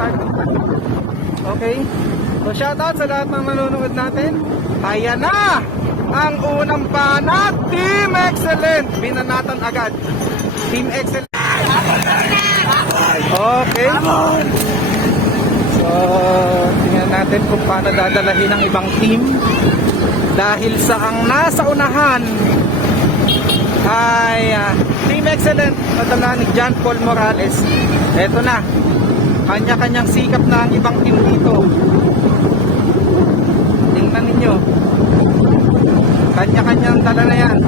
start. Okay? So shoutout sa lahat ng nanonood natin. Ayan na! Ang unang banat, Team Excellent! Binanatan agad. Team Excellent. Okay. So, tingnan natin kung paano dadalahin ang ibang team. Dahil sa ang nasa unahan ay Team Excellent, padala ni John Paul Morales. Eto na, kanya-kanyang sikap na ang ibang team dito. Tingnan ninyo, kanya-kanyang dala na yan.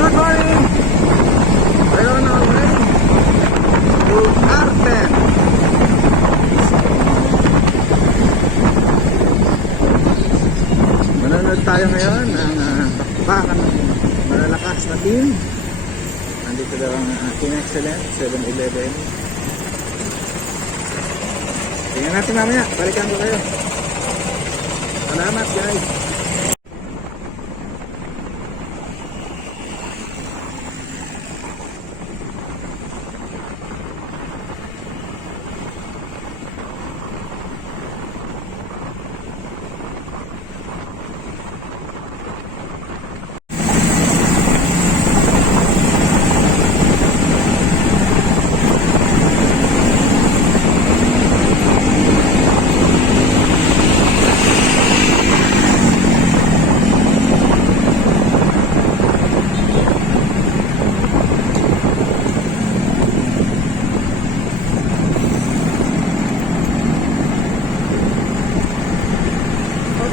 Good morning! Mayroon na rain. Duarte. Manonood tayo ngayon ng bakbakan ng malalakas na team. Nandito daw ang Team Excellent, 7-Eleven. Tingnan natin mamaya, balikan ko kayo. Salamat guys!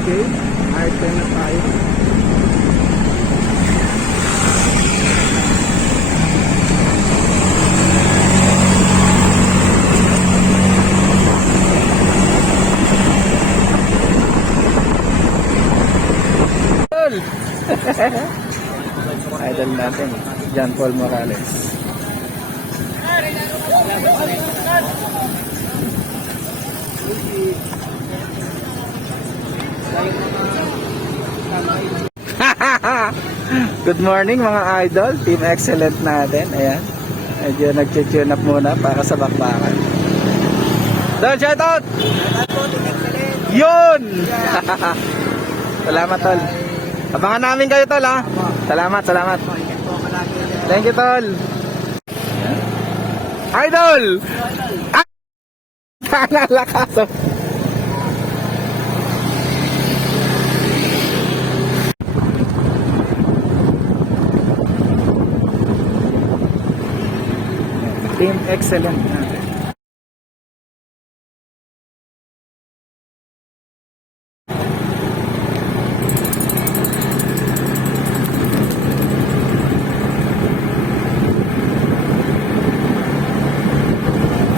Okay, ayos na tayo. Idol natin, John Paul Morales. Good morning mga idol, Team Excellent natin. Ayan, medyo nag-tune up muna para sa bakbakan. Tol, shoutout! Yun! Salamat tol. Abangan namin kayo tol ha. Salamat, salamat. Thank you tol. Idol! Pangalakas. Team Excellent natin.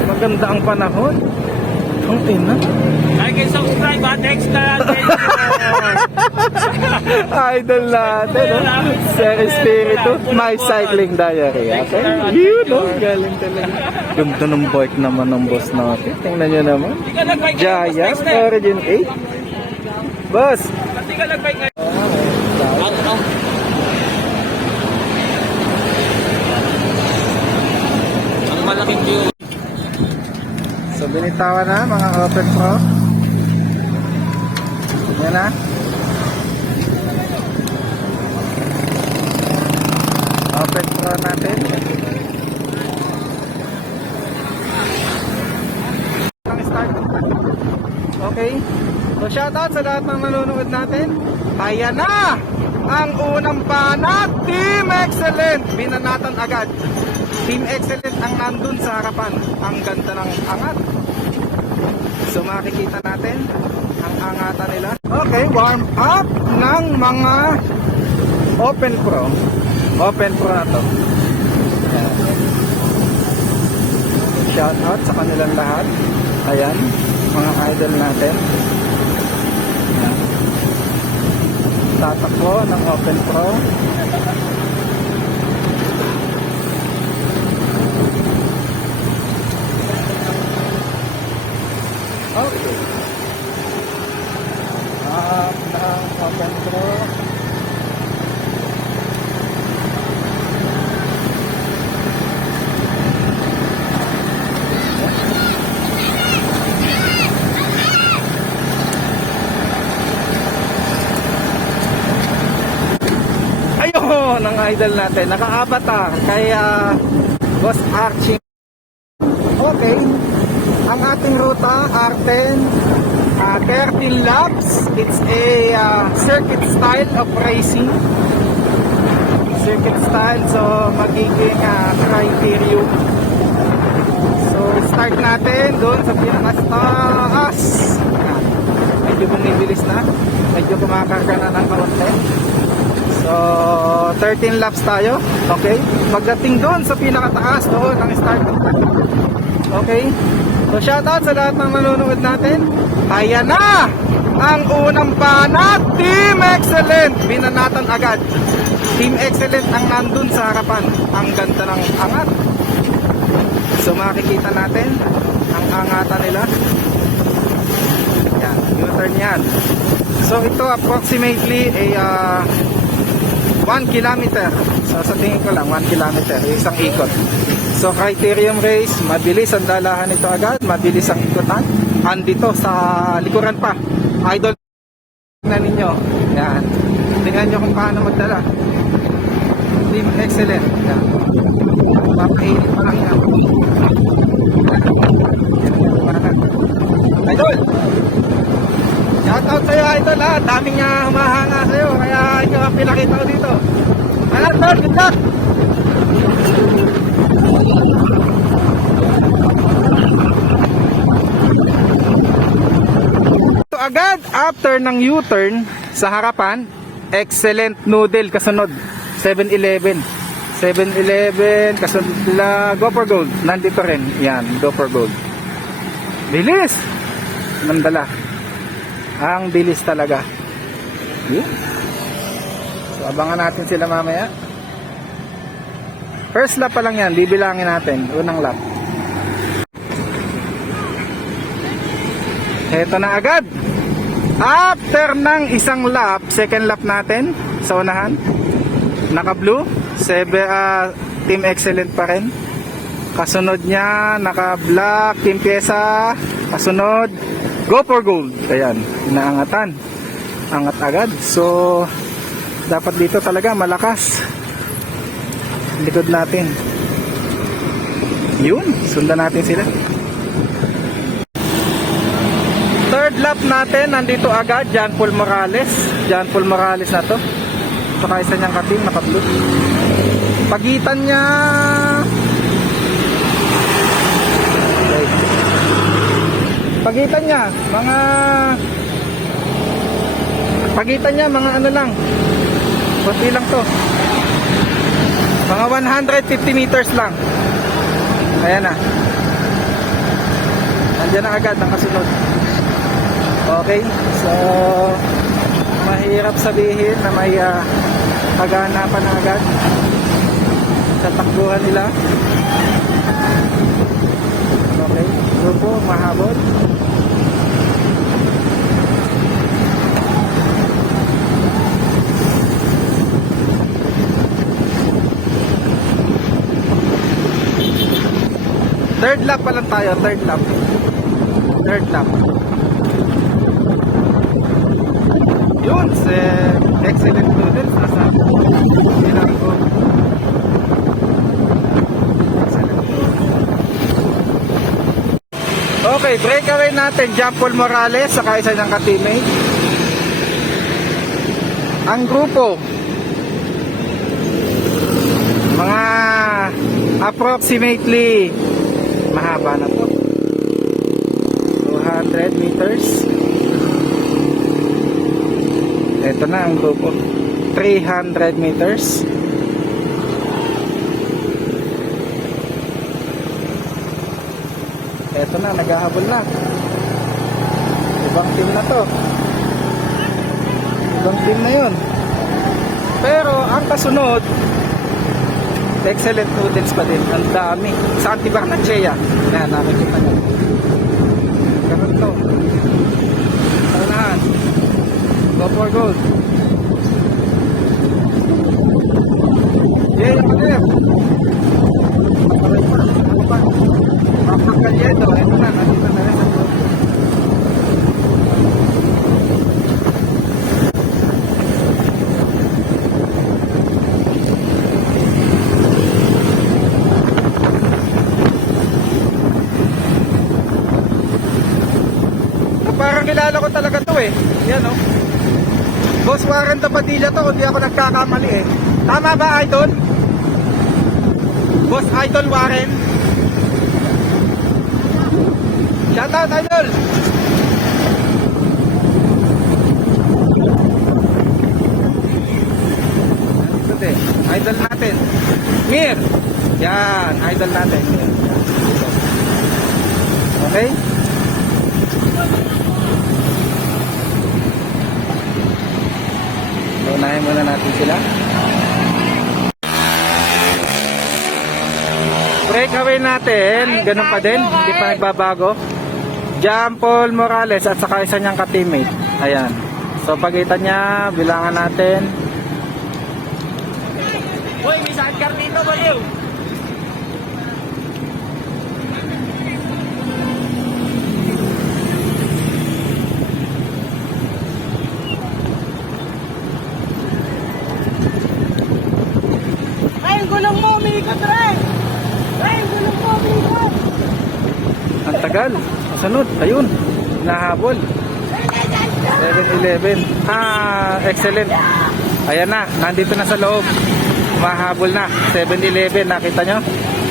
Maganda ang panahon. Ang ina. Like and subscribe at extra. Idol natin, no? Sir Espiritu, My Cycling Diary. Okay? Yun, no? Galing talaga. Ganda ng bike naman ng boss natin. Tingnan nyo naman. Giant, Origin 8. Boss! Hindi ka nag-bike ngayon. Ang malaking view. So, binitawan na mga Open Pro. Yan na. Open Pro natin. Start. Okay. So shoutout sa lahat ng nanonood natin. Ayan na! Ang unang banat, Team Excellent! Binanatan agad. Team Excellent ang nandun sa harapan. Ang ganda ng angat. So makikita natin ang angatan nila. Okay, warm up ng mga Open Pro. Open Pro na to. Ayan. Shout out sa kanilang lahat. Ayan, mga idol natin. Ayan. Tatakbo ng Open Pro. Okay. Up ng Open Pro. Ayun ang idol natin, naka-avatar kay Boss Archie. Okay, ang ating ruta R10, 13 laps. It's a circuit style of racing. Circuit style, so magiging criterium. So start natin doon sa pinakastaas. Medyo bumibilis na, medyo kumakarga na ng kaunti. So 13 laps tayo. Okay, pagdating doon sa pinakataas, doon ang start. Okay, so shoutout sa lahat ng nanonood natin. Ayan na ang unang banat, Team Excellent. Binanatan agad. Team Excellent ang nandun sa harapan. Ang ganda ng angat. So makikita natin ang angatan nila. Yan, U-turn yan. So ito approximately a 1 kilometer. So sa tingin ko lang 1 kilometer, isang ikot. So criterium race, mabilis ang dalahan nito agad, mabilis ang ikutan. Andito sa likuran pa. Idol na ninyo. Yan. Tingnan nyo kung paano magdala. Team Excellent. Yan. Papainit pa lang yan. Idol! Shoutout sa'yo, Idol, ha. Daming humahanga sa'yo. Kaya ikaw ang pinakita ko dito. Alam, Idol, good luck! So, agad after ng U-turn sa harapan, Excellent Noodle kasunod. 7-Eleven. 7-Eleven, kasunod nila Gopher Gold. Nandito rin. Yan, Gopher Gold. Bilis! Mandala. Ang bilis talaga. Yun. So, abangan natin sila mamaya. First lap pa lang yan. Bibilangin natin. Unang lap. Heto na agad. After ng isang lap, second lap natin sa unahan. Naka-blue. Team Excellent pa rin. Kasunod niya, naka-black, Team Piesa. Kasunod, Go for Gold. Ayan, inaangatan. Angat agad. So, dapat dito talaga malakas. Likod natin. Yun, sundan natin sila. Third lap natin, nandito agad, John Paul Morales. John Paul Morales na to. Saka isa niyang kating, naka-blue. Pagitan niya... Pagitan niya, mga ano lang. Kunti lang to. Mga 150 meters lang. Ayan na. Nandiyan na agad ang kasunod. Okay, so mahirap sabihin na may kaganapan na agad sa takbuhan nila. Okay, grupo mahabol. Third lap pa lang tayo, third lap. Yun, Excellent Noodles nasa Sinanggo. Okay, breakaway natin, John Paul Morales saka isa niyang ka-teammate. Ang grupo mga approximately mahaba na po 200 meters. Ito na ang grupo. 300 meters. Ito na, nag-ahabol na. Ibang team na to. Ibang team na yun. Pero ang kasunod, excellent noodles pa din. Ang dami. Sa Antibarnachea. Yan, nakikita nyo. Ganun to. Paunahan. Go for gold. Yeah, yeah. Ano pa? Papagkalyedo. Ito na, nandito na rin sa gold. Parang kilala ko talaga to eh. Yan oh. Boss Warren Tapadilla to, hindi ako nagkakamali eh. Tama ba, Idol? Boss Idol Warren. Shout out, Idol. Ito din, Idol natin. Mir. Yan, Idol natin. Okay? Unahin muna natin sila. Breakaway natin, ganun pa din, hindi pa nagbabago. John Paul Morales at saka isa niyang ka-teammate. Ayan. So pagitan niya, bilangan natin. Hoy, may sidecar dito, baliw! Ang tagal. Sunod, ayun. Nahabol. 7-11. Excellent. Ayan na, nandito na sa loob. Mahabol na. 7-11, nakita nyo?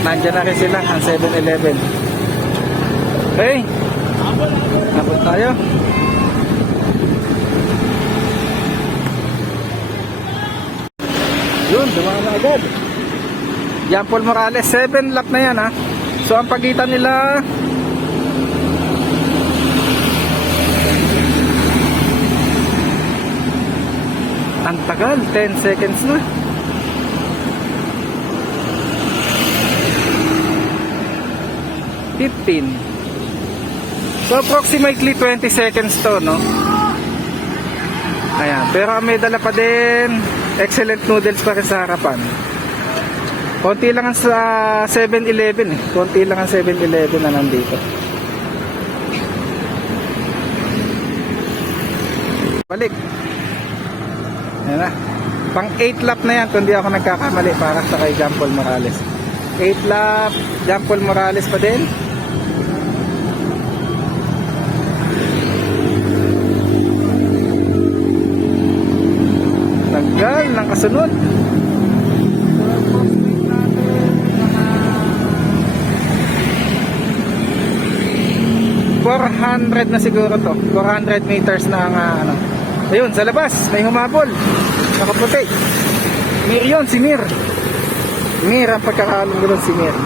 Nandiyan na rin sila, ang 7-11. Okay. Habol tayo. Yun, dumaan na agad. John Paul Morales, 7 lap na yan ha. So ang pagitan nila ang tagal, 10 seconds na. So approximately 20 seconds to, no? Ayan, pero may dala pa din excellent noodles pa rin sa harapan. Konti lang ang sa 7-Eleven eh. Konti lang ang 7-Eleven na nandito. Balik. Ayan na. Pang 8 lap na yan kung di ako nagkakamali para sa kay John Paul Morales. 8 lap. John Paul Morales pa din. Tagal ng kasunod. 400 na siguro to. 400 meters na ang ano. Ayun, sa labas, may humabol. Nakaputi. Mir yun, si Mir. Mir, ang pagkakalong doon si Mir.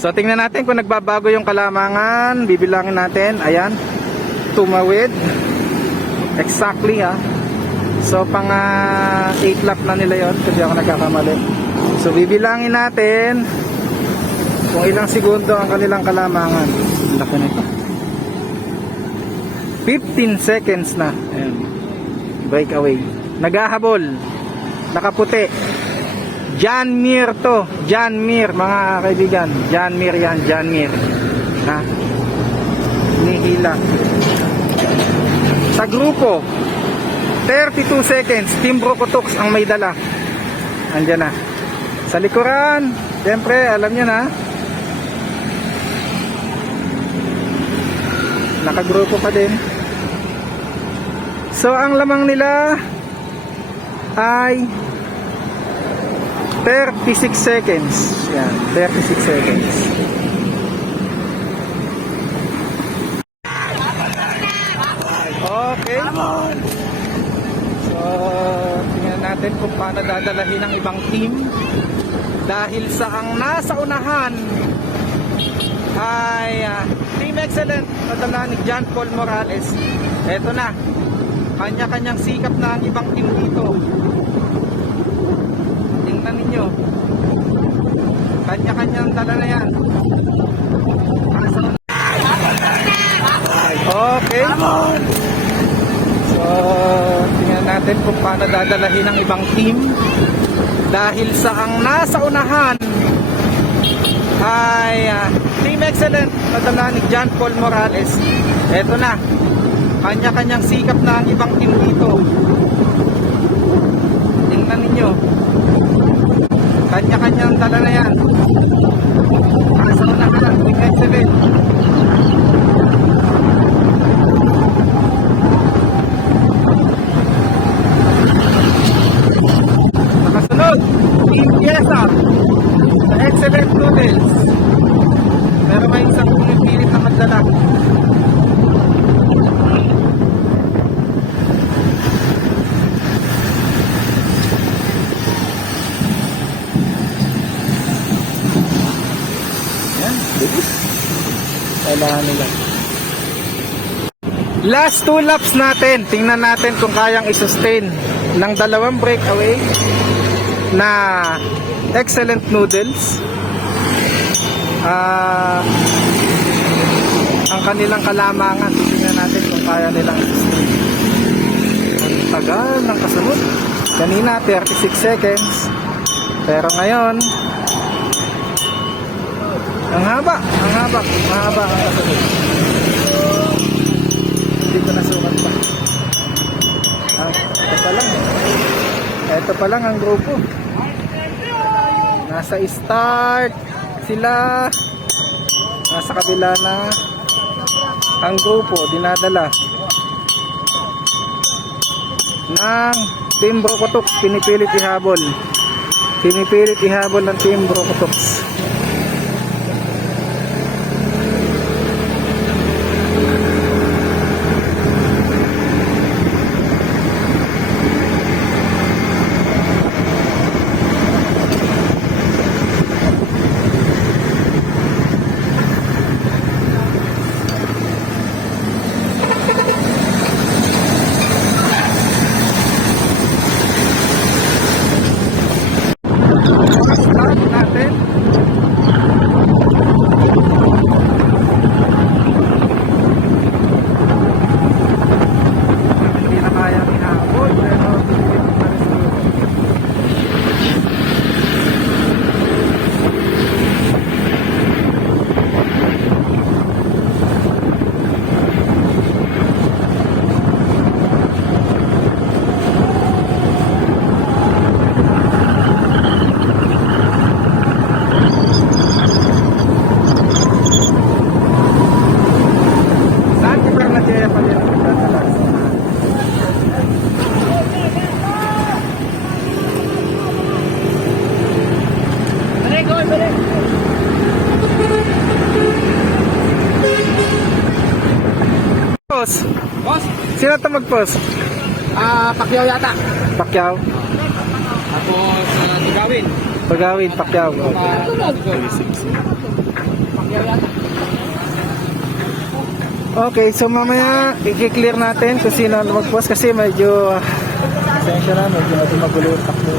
So, tingnan natin kung nagbabago yung kalamangan. Bibilangin natin. Ayan. Tumawid. Exactly, ha. So, pang 8 lap na nila yun. Kasi ako nagkakamali. So, bibilangin natin kung ilang segundo ang kanilang kalamangan. Laki nito. 15 seconds na. Ayan. Breakaway. Naghahabol. Nakaputi. John Mir to. John Mir, mga kaibigan. John Mir yan. John Mir. Ha? Nihila. Sa grupo, 32 seconds. Team Brocotox ang may dala. Andyan na. Sa likuran, siyempre, alam nyo na. Nakagrupo pa din. So, ang lamang nila ay 36 seconds. Yan, 36 seconds. So, tingnan natin kung paano dadalahin ng ibang team. Dahil sa ang nasa unahan ay Team Excellent, nadala ni John Paul Morales. Eto na, kanya-kanyang sikap na ang ibang team dito. Tingnan ninyo, kanya-kanyang dala na yan. Okay. So, tingnan natin kung paano dadalahin ng ibang team. Dahil sa ang nasa unahan ay Team Excellent, nadala ni John Paul Morales. Eto na, kanya-kanyang sikap na ang ibang team dito. Tingnan ninyo, kanya-kanyang dala na yan. Nasa unahan, Team Excellent. Nakasunod, Team Piesa, sa Excellent Noodles. Pero may isang pumipilit na magdala. Yan, bilis. Kailangan nila. Last 2 laps natin. Tingnan natin kung kayang i-sustain ng dalawang breakaway na Excellent Noodles. Ang kanilang kalamangan. Tingnan natin kung kaya nilang i-sustain. Ang tagal ng kasunod. Kanina 36 seconds. Pero ngayon ang haba ang kasunod. Hindi ko nasukat pa. Ito pa lang ang grupo. Nasa start sila. Nasa kabila na ang grupo dinadala ng Team Brocotox. Pinipilit ihabol ng Team Brocotox. Start natin. Hindi na kaya ihabol pero pinipilit pa rin siguro. Saan si Bernadette pa rin ang magdadala? Boss, sino ito mag-post? Pacquiao yata. Pacquiao? Tapos, Tigawin. Pagawin, Pacquiao. Okay, so mamaya i-clear natin kung sino ang mag-post kasi medyo pasensya na, medyo magulo yung takbo.